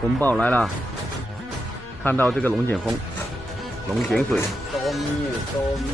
风暴来了，看到这个龙卷风、龙卷水。多米，多米。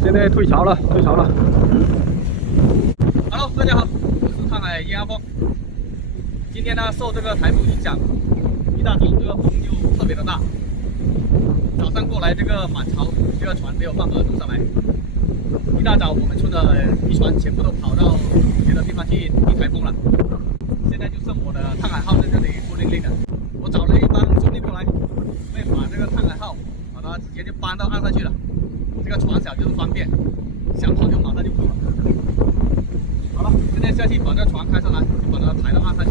现在退潮了。Hello， 大家好，我是上海叶阿峰。今天呢，受这个台风影响，一大早这个风就特别的大。早上过来这个满潮，这个船没有办法弄上来。一大早我们村的渔船全部都跑到别的地方去避台风了。现在就剩我的瀚海号在这里孤零零的。我找了一帮兄弟过来，会把这个瀚海号把它直接就搬到岸上去了。这个船小就是方便，想跑就马上就跑了。好了，现在下去把这个船开上来，就把它抬到岸上去。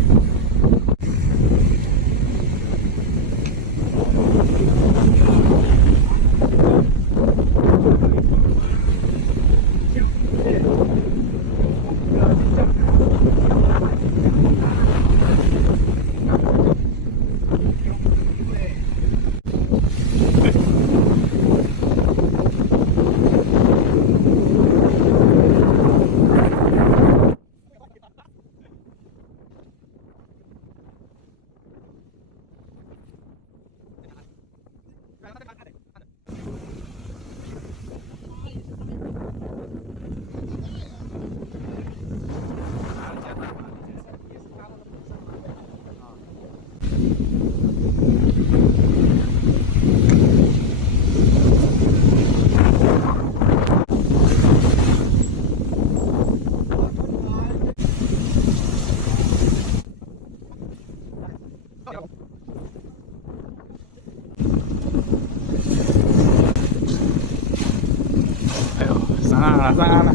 哎呦，上岸了。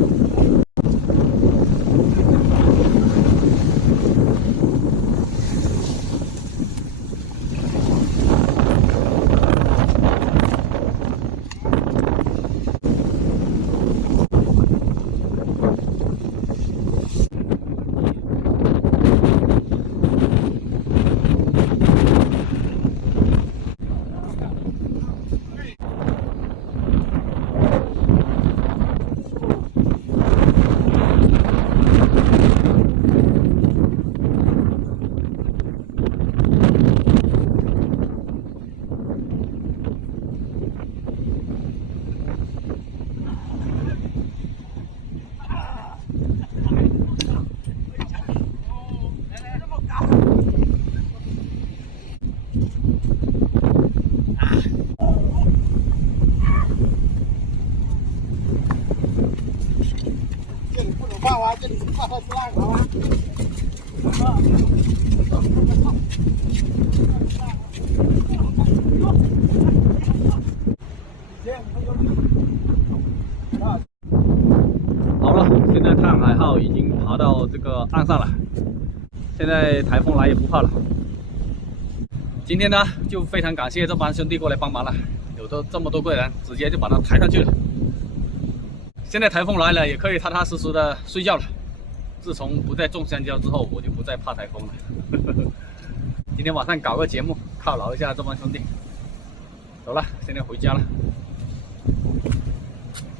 这里不能放啊，这里是快快出浪潮啊！好了，现在瀚海号已经爬到这个岸上了，现在台风来也不怕了。今天呢，就非常感谢这帮兄弟过来帮忙了，有这么多个人，直接就把它抬上去了。现在台风来了，也可以踏踏实实的睡觉了。自从不再种香蕉之后，我就不再怕台风了。今天晚上搞个节目，犒劳一下这帮兄弟。走了，现在回家了。